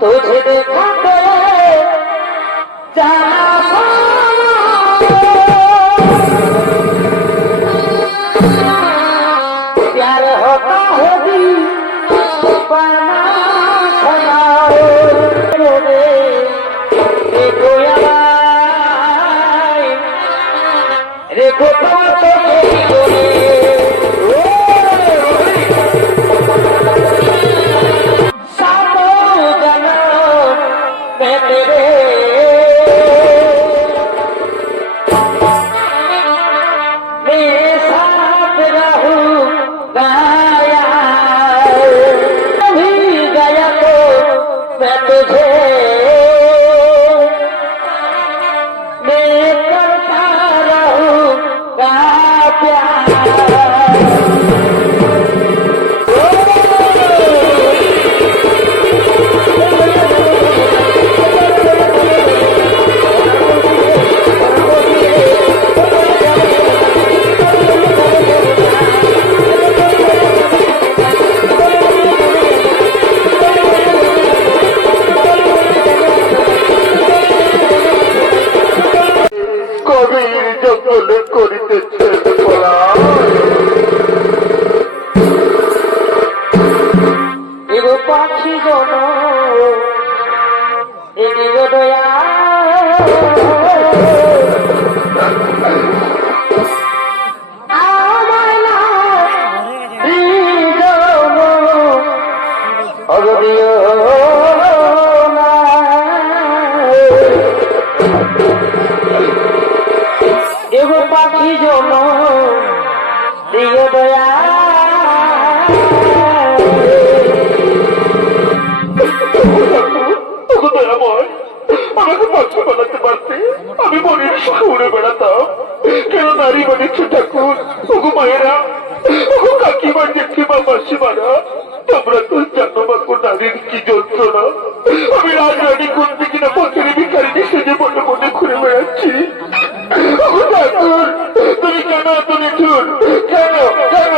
तुझे देखा तो जाना प्यार होता है दीवाना सुनाओ रे देखो यार देखो तो পাখি জন এদিকে দয়া পাখি জন দিও দয়া আমাকে বাচ্চা বানাতে পারতে আমি মনের সুখে উড়ে বেড়াতাম কেন নারী বানিয়েছে ঠাকুর ওগো মায়েরা ওগো কাকিমা জেঠিমা মাসিমারা তোমরা তো জানো বাকো নারীর কি যন্ত্রণা আমি রাজরানী করতে কিনা পথের ভিখারিনী সেজে মনে মনে ঘুরে বেড়াচ্ছি ওগো ঠাকুর তুমি কেন এত নিঠুর কেন কেন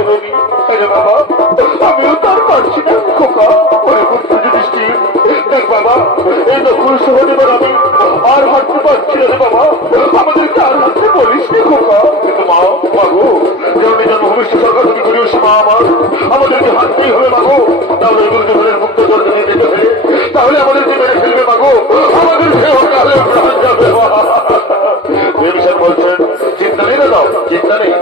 ভালোবাসে রবি। আরে বাবা, আমিও তার পারছি না খোকা। ওরে পুত্র যুধিষ্ঠির, দেখ বাবা, এই নকুল সহদেবের আমি আর হাঁটতে পারছি না রে বাবা। আমাদেরকে আর হাঁটতে বলিস নি খোকা। কিন্তু মা, মাগো, যেমনি যেন ভবিষ্যৎ সরকার কি করিও সে মা আমার, আমাদেরকে হাঁটতেই হবে মাগো। তাহলে গুরুদেবের মুক্ত জল নিয়ে যেতে হবে, তাহলে আমাদেরকে মেরে ফেলবে মাগো, আমাদের দেহকালে প্রাণ যাবে। ভীমসেন বলছেন, চিন্তা নেই দাদা, চিন্তা নেই।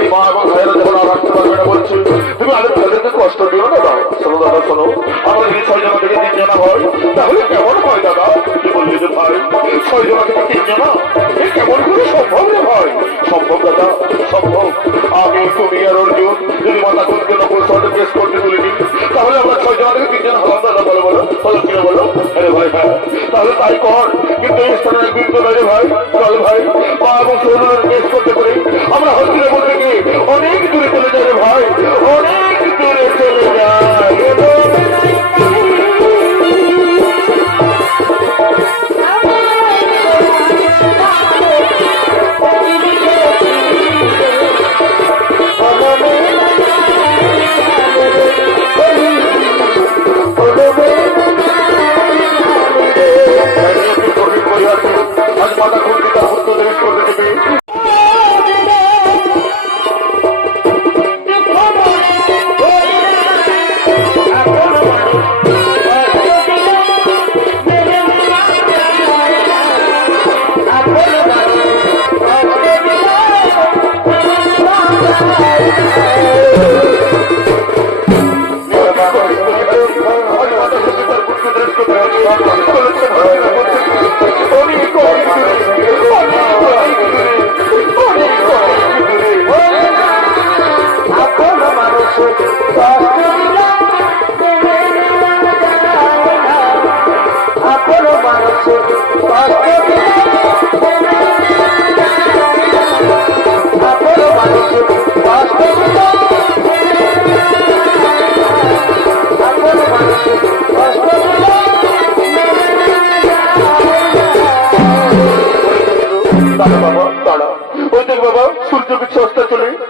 এই মা এবং ভাইয়েরা যখন আর হাঁটতে পারবে না বলছে, তুমি আগে তাদেরকে কষ্ট দিও না দাদা। শোনো দাদা, শোনো, আমাদের যদি 6 জনা থেকে 3 জনা হয় তাহলে কেমন হয় দাদা? কি বললি যে ভাই, 6 জনা থেকে 3 জনা, এ কেমন করে সম্ভব রে ভাই? সম্ভব দাদা, সম্ভব। আমি, তুমি আর অর্জুন যদি মাথা খুলতে নকল সহজে কেস করতে তুলিনি, তাহলে আমরা 6 জনা থেকে 3 জন হলাম দাদা। বলো বলো বলো, কি বলো? আরে ভাই, হ্যাঁ তাহলে তাই কর। কিন্তু এই স্থানে একদিন তো নয় ভাই, চল ভাই, মা এবং সহোদরের কেস করতে পারি। আমরা হস্তিনাপুর থেকে অনেক দূরে চলে যাবে ভাই, অনেক দূরে চলে যায়। আজ মাথা খুলতে তার পুত্র দেশ করতে দেবে।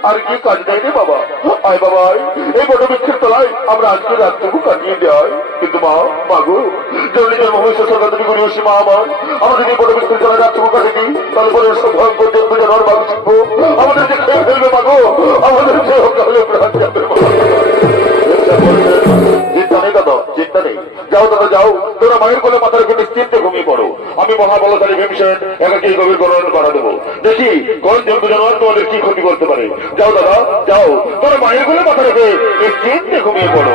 আর কি কাজ নেই রে বাবা। আয় বাবা, এই বটবৃক্ষের তলায় আমরা আজকে রাতটুকু কাটিয়ে যাই। কিন্তু মা, মাগো, যদি ভবিষ্যৎ সরকার তুমি করি মা আমার, আমাদের এই বটবৃক্ষের তলায় রাতটুকু কাটিয়ে দিই, তাহলে পরে সব ভয়ঙ্কর জন্তু জানোয়ার বাঘ শিখবো, আমাদেরকে খেয়ে ফেলবে মাগো, আমাদের দেহকালে প্রাণ যাবে। চিন্তা নেই দাদা, চিন্তা নেই। যাও দাদা যাও, তোরা মায়ের কোলে মাথা রেখে নিশ্চিন্তে ঘুমিয়ে পড়ো। আমি মহাবলশালী ভীমসেন একাকে গভীর গণনা করা দেবো। দেখি কোন জন্তু জানোয়ার তোমাদের কি ক্ষতি করতে পারে। যাও দাদা যাও, তোরা মায়ের কোলে মাথা রেখে নিশ্চিন্তে ঘুমিয়ে পড়ো।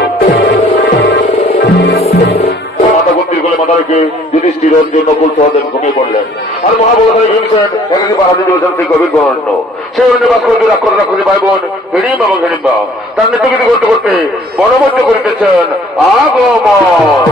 মাথা গম্ভীর কোলে মাথা রেখে যুধিষ্ঠির অর্জুন নকুল সহদেব ঘুমিয়ে পড়লেন। আর মহাবলশালী ভীমসেন একাকে পাহাড় দিয়ে বলছেন সেই গভীর গণন্য। সেই অন্য বাস করতে রাক্ষস রাক্ষসী ভাই বোন হিড়িম এবং হিড়িম্বা তার নেতৃত্ব করতে করতে বনবদ্ধ করিতেছেন আগমন।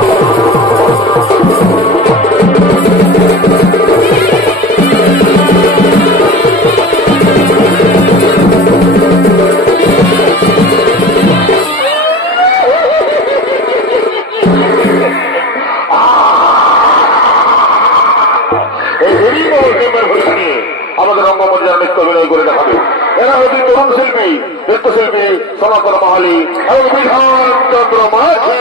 আমাদের রঙ্গমঞ্চের নৃত্য অভিনয় করে দেখাবে। এরা হচ্ছে তরুণ শিল্পী, নৃত্যশিল্পী সনাতন মাহালি এবং বিধান চন্দ্র মাঝি।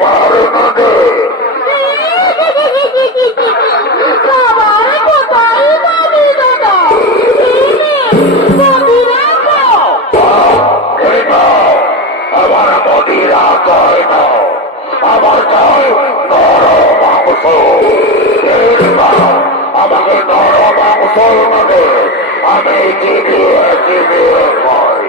আমার নদে আমার মদিরা কয় না আমার চাই নর মাংস আমাকে নর মাংস নদে আমি চিবিয়ে চিবিয়ে খাই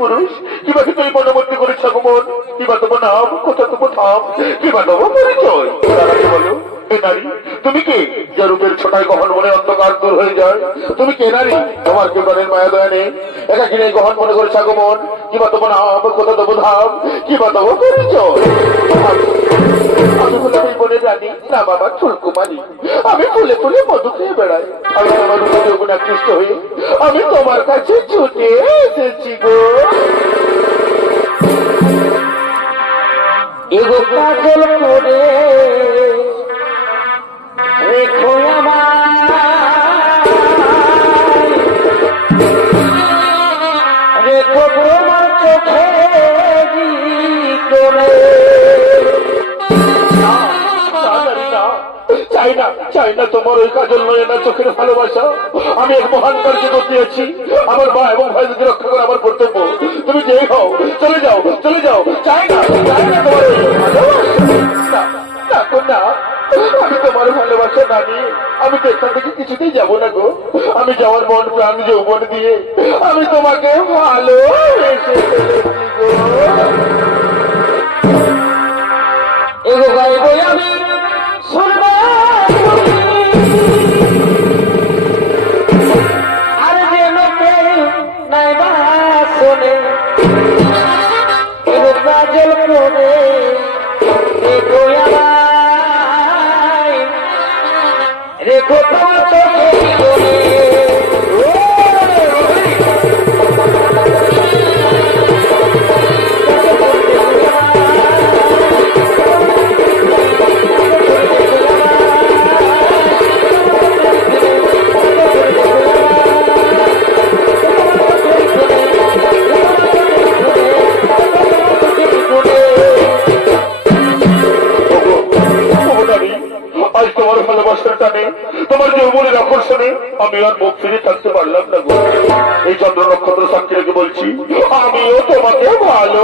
পুরুষ কিভাবে তুই মনোমন্ত্রী করেছ আগমন কিবা তোমার নাম কোথা তোমার ধাম কিবা তোমার পরিচয় বলো এ নারী তুমি কে যে রূপের ছোটায় গহন মনে অন্ধকার দূর হয়ে যায় তুমি কে নারী তোমার কে প্রাণের মায়া দয়া নেই একা কিনে গহন মনে করেছ আগমন কিবা তোমার নাম কোথা তোমার ধাম কিবা তোমার পরিচয় আমি হলাম এই বনে জানি নাম আমার ফুলকুমারী আমি ফুলে ফুলে মধু খেয়ে বেড়াই আমি তোমার রূপে গুণ আকৃষ্ট হয়ে আমি তোমার কাছে ছুটে এসেছি গো এগো কাজল করে রেখো রেখো তোমার চোখে করে চাই না চাই না তোমার ওই কাজল নয় না চোখের ভালোবাসা আমি এক মহান কার্য করতেছি আমার মা এবং ভাইকে রক্ষা করা আমার কর্তব্য তুমি যেই হও চলে যাও চাই না তোমার না আমি তোমার ভালোবাসা না নিয়ে আমি তো এখান থেকে কিছুতেই যাবো না গো আমি যাওয়ার মন প্রাণ যৌবন দিয়ে আমি তোমাকে ভালো এগো গাইব আমি শুনবো আর যেন নাই বা শোনে এগো কাজল করে এগো আমায় রেখো তোমার চোখে করে তোমার যৌবনের আকর্ষণে আমি আর মুখ ফিরে থাকতে পারলাম না গো এই চন্দ্র নক্ষত্র সাক্ষী রেখে বলছি আমিও তোমাকে ভালো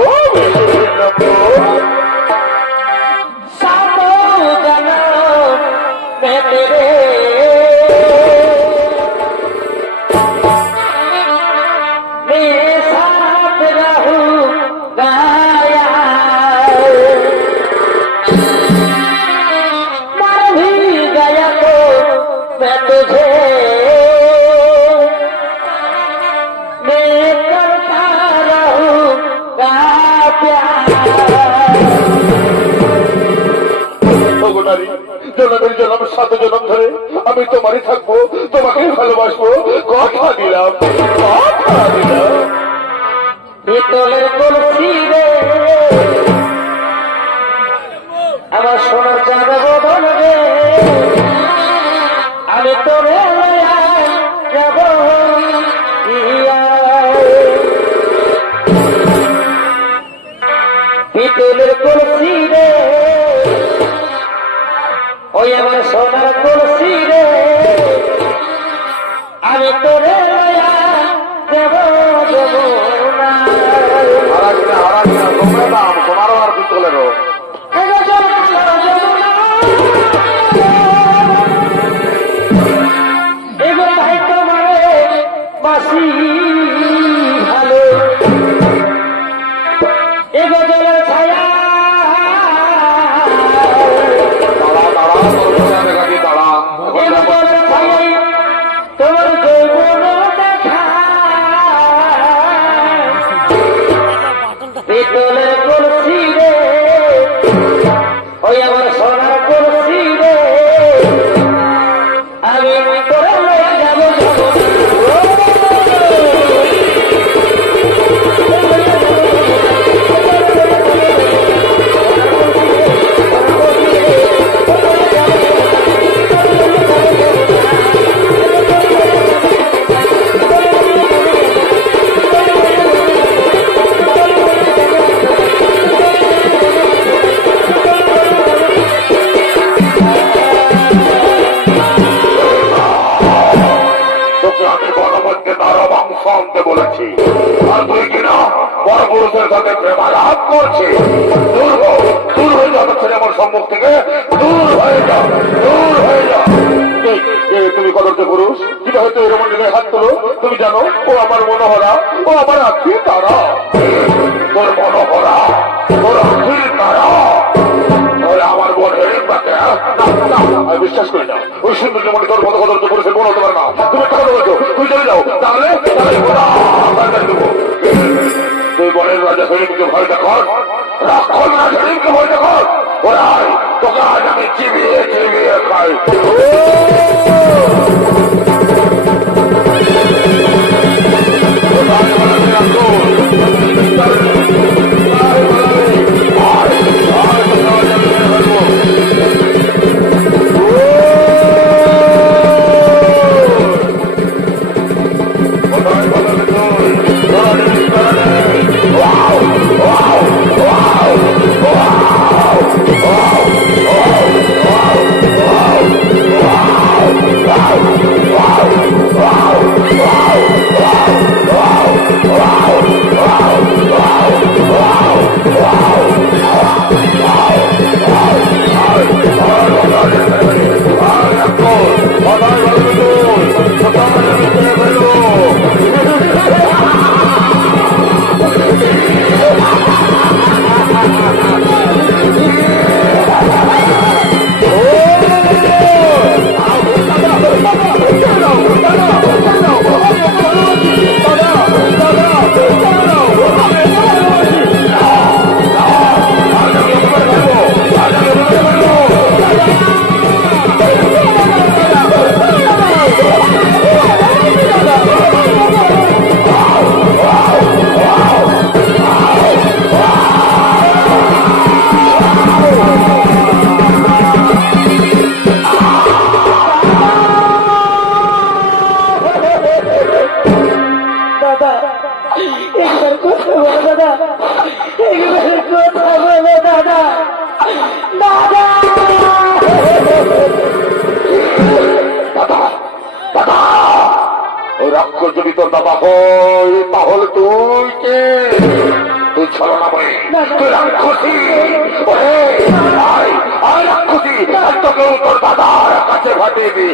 ধরে আমি তোমারই থাকবো, তোমাকে ভালোবাসবো, কথা দিলাম, কথা দিলাম। পিতলের কলসি রে আমার সোনার চাঁদ বদন রে, আমি তোরে যাব পিতলের কলসি রে, ওই আমার সোনার কলসি রে, আমি তোরে যাব যমুনা। তোমরা দাম তোমারও আর পিতলেরও। এগো ভাই তোমারে বাসি ভালো, এগো জলের ছায়া এগো জলের ছায়াই তোমার যৌবন দেখা, পিতলের কলসি রে ওই আমার সোনার কলসি রে, আমি তোরে লয়ে যাব আনতে বলেছি, আর তুই কিনা বড় পুরুষের সাথে প্রেমালাপ করছিস। দূর হয়ে যাবে ছেলে আমার সম্মুখ থেকে, দূর হয়ে যা, দূর হয়ে যা। তুমি কদর্থ পুরুষ, যেটা হয়তো এরকম জায়গায় হাত তোলো। তুমি জানো ও আমার মনোহরা, ও আমার আত্মীয় তারা, তোর মনোহরা, তোর আত্মীয় তারা, আমার বোন হেরিং পাকে আমি বিশ্বাস করি না। ওই সুন্দর মনে তোর মতো কদর্থ পুরুষের বোন হতে পারে না। তুমি একটা কথা বলছো, তুই চলে যাও, তাহলে দেবো। তুই বনের রাজা সেলিমকে ভয় দেখর, রাক্ষস রাজা সেলিমকে ভয় দেখর। ওরাই তোকে আজ আমি চিবিয়ে চিবিয়ে খাই। রাক্ষস যদি তোর দাদা হয় তাহলে তুই কে? তুই ছলনা বই, তুই রাক্ষসী। রাক্ষসী তোকেও তোর দাদার কাছে ভাটিয়ে দি।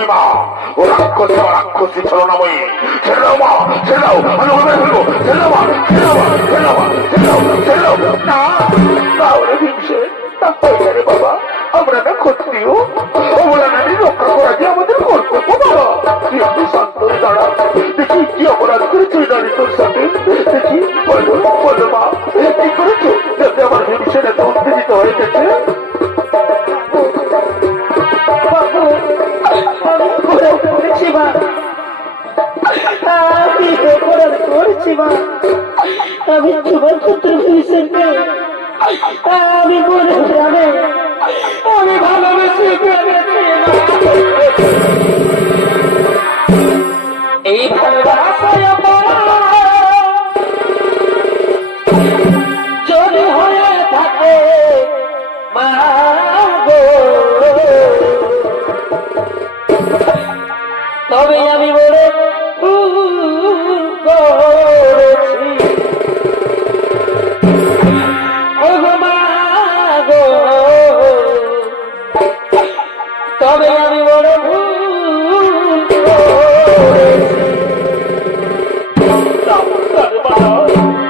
নয় মা, ও রাক্ষসী বা রাক্ষসী ছলনাময়ী। ছেড়ে দাও মা, ছেড়ে দাও, আমি ওকে মেরে ফেলবো। ছেড়ে দাও মা, ছেড়ে দাও মা, ছেড়ে দাও মা, ছেড়ে দাও, ছেড়ে দাও। না তাহলে ভীমসেন, তা হয় না রে বাবা, আমরা না ক্ষত্রিয়, অবলা নারী রক্ষা করা যে আমাদের কর্তব্য বাবা। তুই একটু শান্ত হয়ে দাঁড়া, দেখি কি অপরাধ করেছো এই নারী তোর সাথে, দেখি বলো বলো মা, কি করেছো যাতে আমার ভীমসেন এত উত্তেজিত হয়ে গেছে? বাবু, আমি অপরাধ করেছি মা, আমি অপরাধ করেছি মা। আমি তোমার পুত্র ভীমসেনকে আমি মনে প্রাণে আমি ভালোবেসে ফেলেছি মা। এই ভালোবাসায় যদি হয়ে থাকে মা গো, তবে আমি বলে করেছি ও মা গো, তবে আমি বলে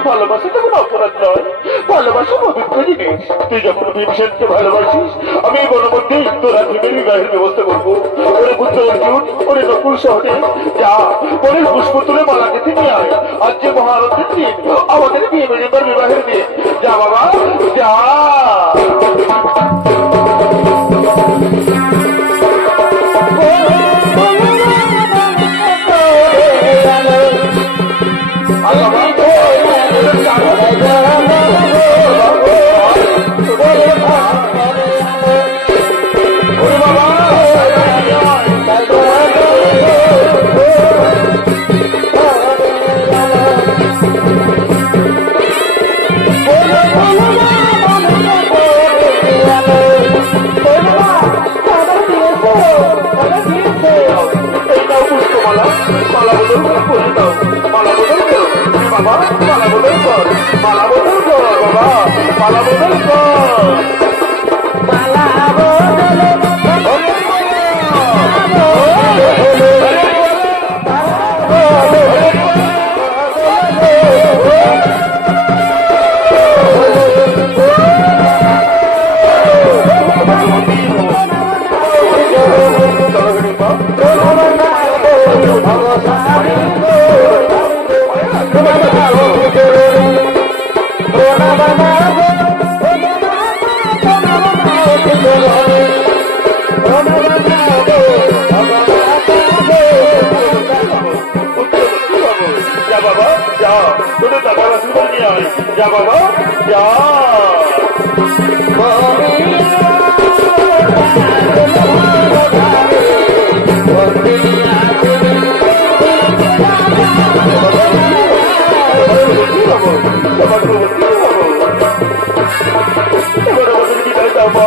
ভালোবাসা তো কোনো অপরাধ নয়, ভালোবাসা পবিত্র জিনিস। তুই যখন ভীমসেনকে ভালোবাসিস, আমি এই বনমধ্যে তোর ভীমের বিবাহের ব্যবস্থা করবো। ওরে পুত্র অর্জুন, ওরে নকুল শহরে যা, ওরে পুষ্প তুলে মালা গেঁথে নিয়ে আয়। আজ যে মহারথের দিন, আমাদের ভীমের বিবাহের দিন। যা বাবা যা। যা বাবা যা। এবার আমাদের বিদায় দাও মা।